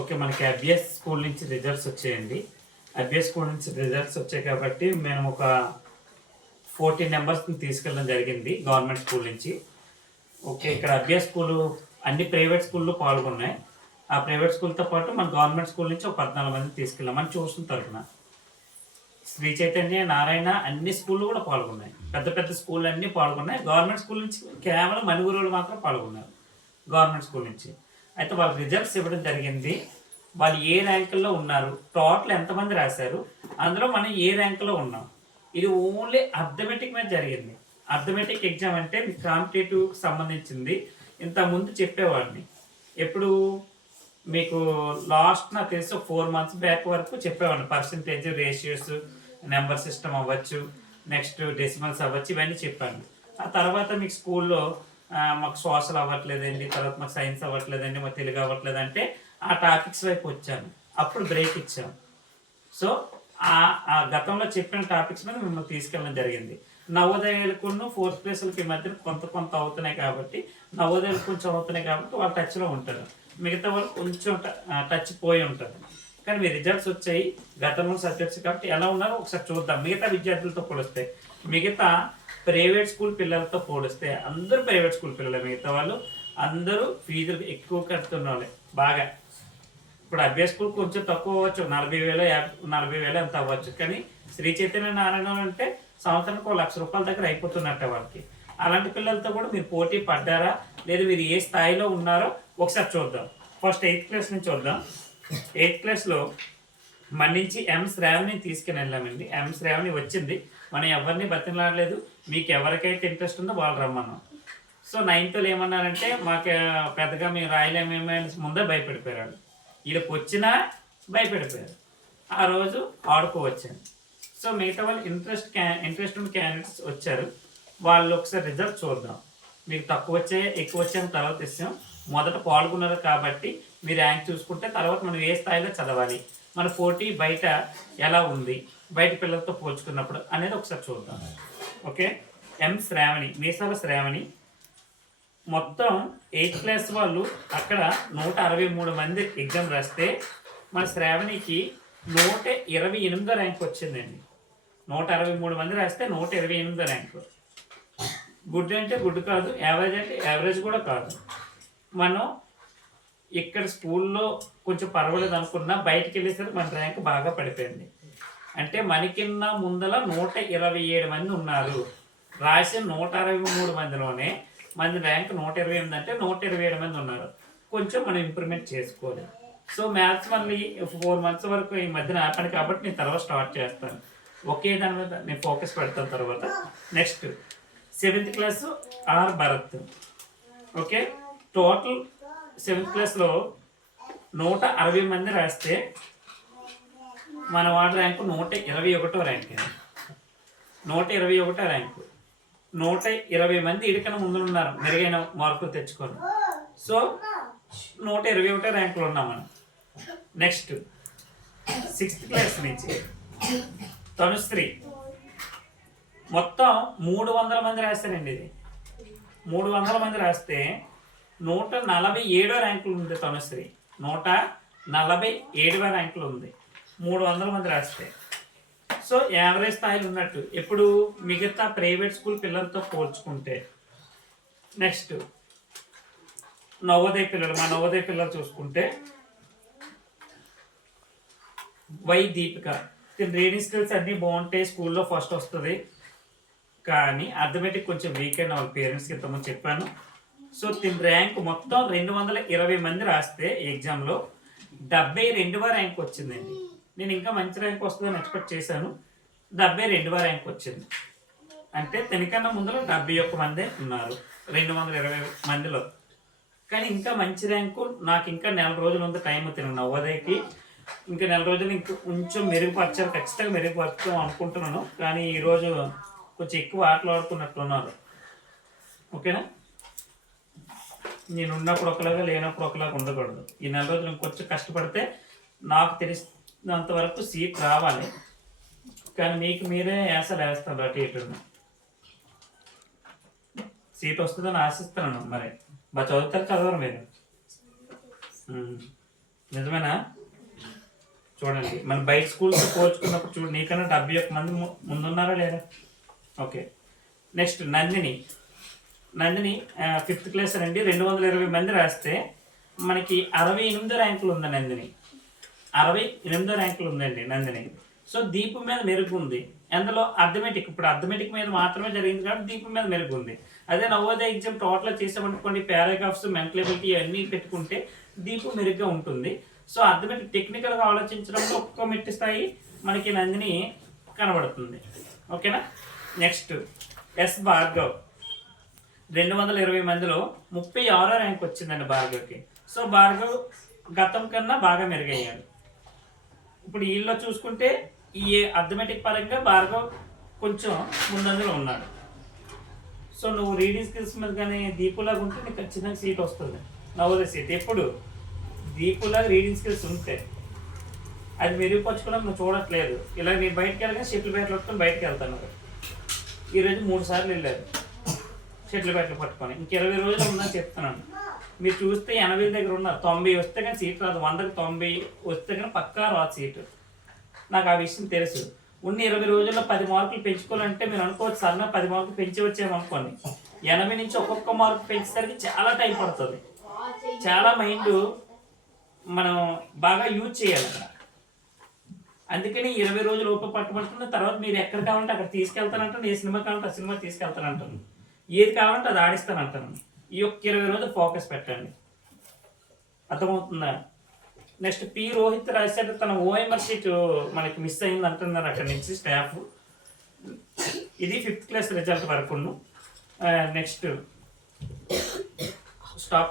Okay, మనకి అబియస్ school నుంచి results వచ్చాయండి. అబియస్ స్కూల్ నుంచి రిజల్ట్స్ వచ్చాయి కాబట్టి మేము ఒక 14 మెంబర్స్ని తీసుకెళ్ళడం జరిగింది గవర్నమెంట్ స్కూల్ నుంచి. ఓకే, ఇక్కడ అబియస్ స్కూలు అన్ని ప్రైవేట్ స్కూల్లో పాల్గొన్నాయి. ఆ ప్రైవేట్ స్కూల్తో పాటు మన గవర్నమెంట్ స్కూల్ నుంచి ఒక 14 మందిని తీసుకెళ్ళాం మన ట్యూషన్ తరఫున. శ్రీ చైతన్య, నారాయణ అన్ని స్కూళ్ళు కూడా పాల్గొన్నాయి. పెద్ద పెద్ద స్కూళ్ళు అన్నీ పాల్గొన్నాయి. గవర్నమెంట్ స్కూల్ నుంచి కేవలం మణిగురువులు మాత్రం పాల్గొన్నారు గవర్నమెంట్ స్కూల్ నుంచి. అయితే వాళ్ళ రిజల్ట్స్ ఇవ్వడం జరిగింది. వాళ్ళు ఏ ర్యాంకుల్లో ఉన్నారు, టోటల్ ఎంతమంది రాశారు, అందులో మనం ఏ ర్యాంకులో ఉన్నాం. ఇది ఓన్లీ అర్థమెటిక్ మీద జరిగింది. అర్థమెటిక్ ఎగ్జామ్ అంటే మీకు కాంపిటేటివ్కి సంబంధించింది. ఇంతకుముందు చెప్పేవాడిని ఎప్పుడు మీకు లాస్ట్ నాకు తెలిసి 4 months బ్యాక్ వరకు చెప్పేవాడిని. పర్సంటేజ్, రేషియోస్, నెంబర్ సిస్టమ్ అవ్వచ్చు, నెక్స్ట్ డెసిమల్స్ అవ్వచ్చు, ఇవన్నీ చెప్పాను. ఆ తర్వాత మీకు స్కూల్లో మాకు సోషల్ అవ్వట్లేదండి, తర్వాత మాకు సైన్స్ అవ్వట్లేదండి, మాకు తెలుగు అవ్వట్లేదు అంటే ఆ టాపిక్స్ వైపు వచ్చాను. అప్పుడు బ్రేక్ ఇచ్చాము. సో ఆ గతంలో చెప్పిన టాపిక్స్ మీద మిమ్మల్ని తీసుకెళ్ళడం జరిగింది. నవోదయాలకు 4th క్లాసులకి మధ్య కొంత అవుతున్నాయి కాబట్టి, నవోదయాలు కొంచెం అవుతున్నాయి కాబట్టి వాళ్ళు టచ్లో ఉంటారు. మిగతా వాళ్ళు కొంచెం టచ్ పోయి ఉంటుంది. కానీ మీ రిజల్ట్స్ వచ్చాయి గతంలో సబ్జెక్ట్స్ కాబట్టి ఎలా ఉన్నారో ఒకసారి చూద్దాం. మిగతా విద్యార్థులతో పోలిస్తే, మిగతా ప్రైవేట్ స్కూల్ పిల్లలతో పోలిస్తే అందరూ ప్రైవేట్ స్కూల్ పిల్లలే. మిగతా వాళ్ళు అందరూ ఫీజులు ఎక్కువ కడుతున్న వాళ్ళే బాగా. ఇప్పుడు అభ్యాస స్కూల్ కొంచెం తక్కువ అవ్వచ్చు, 40,000 ఎంత అవ్వచ్చు. కానీ శ్రీ చైతన్య నారాయణ అంటే సంవత్సరానికి ₹1,00,000 దగ్గర అయిపోతున్నట్టే వాళ్ళకి. అలాంటి పిల్లలతో కూడా మీరు పోటీ పడ్డారా, లేదా మీరు ఏ స్థాయిలో ఉన్నారో ఒకసారి చూద్దాం. ఫస్ట్ 8th క్లాస్ నుంచి చూద్దాం. 8th క్లాస్లో మన నుంచి ఎం శ్రావణి తీసుకుని వెళ్ళామండి. ఎం శ్రావణి వచ్చింది. మనం ఎవరిని బతిలాడలేదు. మీకు ఎవరికైతే ఇంట్రెస్ట్ ఉందో వాళ్ళు రమ్మన్నాం. సో 9th ఏమన్నారంటే మాకు పెద్దగా మేము రాయలేమేమో ముందే భయపడిపోయారు. వీళ్ళకి వచ్చినా భయపడిపోయారు. ఆ రోజు ఆడుకోవచ్చాను. సో మిగతా వాళ్ళు ఇంట్రెస్ట్ ఉన్న క్యాండిడేట్స్ వచ్చారు. వాళ్ళు ఒకసారి రిజల్ట్ చూద్దాం. మీకు తక్కువ వచ్చే ఎక్కువ వచ్చాయని తర్వాత ఇస్తాం. మొదట పాల్గొన్నారు కాబట్టి మీ ర్యాంక్ చూసుకుంటే తర్వాత మనం ఏ స్థాయిలో చదవాలి, మన పోటీ బయట ఎలా ఉంది, బయట పిల్లలతో పోల్చుకున్నప్పుడు అనేది ఒకసారి చూద్దాం. ఓకే, ఎం శ్రావణి, మీసాల శ్రావణి. మొత్తం 8th క్లాస్ వాళ్ళు అక్కడ 163 మంది ఎగ్జామ్ రాస్తే మన శ్రావణికి 128వ ర్యాంక్ వచ్చిందండి. 163 మంది రాస్తే 128వ ర్యాంకు. గుడ్ అంటే గుడ్ కాదు, యావరేజ్ అంటే యావరేజ్ కూడా కాదు. మనం ఇక్కడ స్కూల్లో కొంచెం పర్వాలేదు అనుకున్నా బయటికి వెళ్ళేసరికి మన ర్యాంక్ బాగా పడిపోయింది. అంటే మనకిన్న ముందల 127 మంది ఉన్నారు. రాసిన 163 మందిలోనే మంది ర్యాంక్ 128 అంటే 127 మంది ఉన్నారు. కొంచెం మనం ఇంప్రూవ్మెంట్ చేసుకోవాలి. సో మ్యాథ్స్ మళ్ళీ 4 months వరకు ఈ మధ్యన ఆపాను కాబట్టి నేను తర్వాత స్టార్ట్ చేస్తాను. ఒకే దాని మీద నేను ఫోకస్ పెడతాను. తర్వాత next 7th class R Bharat. Okay, total 7th క్లాస్లో 160 మంది రాస్తే మన వాడి ర్యాంకు 121వ ర్యాంక్. 121వ ర్యాంకు. 120 మంది ఇడికన్నా ముందు ఉన్నారు మెరుగైన మార్కులు తెచ్చుకొని. సో 121వ ర్యాంకులో ఉన్నాం మనం. నెక్స్ట్ 6th క్లాస్ నుంచి తనుశ్రీ. మొత్తం 300 మంది రాస్తారండి. ఇది 300 మంది రాస్తే 147వ ర్యాంకులు ఉంది తనుశ్రీ. 147వ ర్యాంకులు ఉంది 300 మంది రాస్తే. సో యావరేజ్ స్థాయిలో ఉన్నట్టు ఎప్పుడు మిగతా ప్రైవేట్ స్కూల్ పిల్లలతో పోల్చుకుంటే. నెక్స్ట్ నవోదయ పిల్లలు, మా నవోదయ పిల్లలు చూసుకుంటే వై దీపిక. రీడింగ్ స్కిల్స్ అన్నీ బాగుంటాయి, స్కూల్లో ఫస్ట్ వస్తుంది. కానీ అర్థమెటిక్ కొంచెం వీక్ అయిన వాళ్ళ పేరెంట్స్కి ఇంతకుముందు చెప్పాను. సో తిన ర్యాంక్ మొత్తం 220 మంది రాస్తే ఎగ్జామ్లో 72వ ర్యాంక్ వచ్చిందండి. నేను ఇంకా మంచి ర్యాంక్ వస్తుందని ఎక్స్పెక్ట్ చేశాను. 72వ ర్యాంక్ వచ్చింది. అంటే తినకన్నా ముందులో 71 మందే ఉన్నారు 220 మందిలో. కానీ ఇంకా మంచి ర్యాంకు నాకు ఇంకా 4 రోజులు ఉంది టైం. తిన నవోదయకి ఇంకా 4 రోజులు ఇంకా కొంచెం మెరుగుపరచాలి, ఖచ్చితంగా మెరుగుపరచాం అనుకుంటున్నాను. కానీ ఈరోజు కొంచెం ఎక్కువ ఆటలు ఆడుతున్నట్టున్నారు. ఓకేనా, నేను ఉన్నప్పుడు ఒకలాగా లేనప్పుడు ఒకలాగా ఉండకూడదు. ఈ 4 రోజులు ఇంకొంచెం కష్టపడితే నాకు తెలిసినంత వరకు సీట్ రావాలి. కానీ మీకు మీరే యాసలు వేస్తారు అటు ఇటు. సీట్ వస్తుందని ఆశిస్తున్నాను. మరి బాగా చదువుతారు, చదవరు మీరు. నిజమేనా? చూడండి మన బయట స్కూల్స్ పోల్చుకున్నప్పుడు చూడు, నీకన్నా 71 మంది ముందున్నారా లేదా? Okay. Next Nandini 5th class అండి. 220 మంది రాస్తే మనకి 68 ర్యాంకులు ఉంది నందిని. 68 ర్యాంకులు ఉందండి నందిని. సో దీపు మీద మెరుగు ఉంది. అందులో అర్థమెటిక్, ఇప్పుడు అర్థమెటిక్ మీద మాత్రమే జరిగింది కాబట్టి దీపు మీద మెరుగు ఉంది. అదే నవోదయ ఎగ్జామ్ టోటల్ చేసామనుకోండి, పారాగ్రాఫ్స్, మెంటల్ ఎబిలిటీ ఇవన్నీ పెట్టుకుంటే దీపు మెరుగ్గా ఉంటుంది. సో అర్థమెటిక్ టెక్నికల్గా ఆలోచించడంలో ఒక్క మెట్టు స్థాయి మనకి నందిని కనబడుతుంది. ఓకేనా? నెక్స్ట్ ఎస్ భార్గవ్ 220 మందిలో 36వ ర్యాంక్ వచ్చిందండి భార్గవ్కి. సో భార్గవ్ గతం కన్నా బాగా మెరుగయ్యాడు. ఇప్పుడు వీళ్ళలో చూసుకుంటే ఈ అర్థమెటిక్ పరంగా భార్గవ్ కొంచెం ముందంజలో ఉన్నాడు. సో నువ్వు రీడింగ్ స్కిల్స్ మీద కానీ దీపులాగా ఉంటే నీకు ఖచ్చితంగా సీట్ వస్తుంది, నవోదయ సీట్. ఎప్పుడు దీపులాగా రీడింగ్ స్కిల్స్ ఉంటే అది మెరుగుపరచుకోవడం నువ్వు చూడట్లేదు. ఇలా నేను బయటకు వెళ్ళగానే షటిల్ బ్యాట్లు పట్టుకొని బయటకు వెళ్తాను. ఈరోజు 3 సార్లు వెళ్ళారు షటిల్ బ్యాట్లు పట్టుకొని. ఇంక 20 రోజులు ఉందని చెప్తున్నాను. మీరు చూస్తే 80 దగ్గర ఉన్నారు. 90 వస్తే కానీ సీట్ రాదు. 100కి 90 వస్తే కానీ పక్కా రాదు సీటు. నాకు ఆ విషయం తెలుసు. ఉన్న 20 రోజుల్లో 10 మార్కులు పెంచుకోవాలంటే మీరు అనుకోవచ్చు, సరే 10 మార్కులు పెంచి వచ్చామనుకోండి, 80 నుంచి ఒక్కొక్క మార్కు పెంచేసరికి చాలా టైం పడుతుంది. చాలా మైండ్ మనం బాగా యూజ్ చేయాలి అక్కడ. అందుకని 20 రోజులు ఓపిక పట్టుబడుతుంది. తర్వాత మీరు ఎక్కడ కావాలంటే అక్కడ తీసుకెళ్తానంటాను. ఏ సినిమా కావాలంటే ఆ సినిమా తీసుకెళ్తానంటాను. ఏది కావాలంటే అది ఆడిస్తానంటాను. ఈ యొక్క 20 రోజులు ఫోకస్ పెట్టండి. అర్థమవుతుందా? నెక్స్ట్ పి రోహిత్ రాశాడు, తన ఓఎంఆర్ షీట్ మనకి మిస్ అయింది అంటున్నారు అక్కడి నుంచి స్టాఫ్. ఇది 5th క్లాస్ రిజల్ట్ వరకు. Next stop.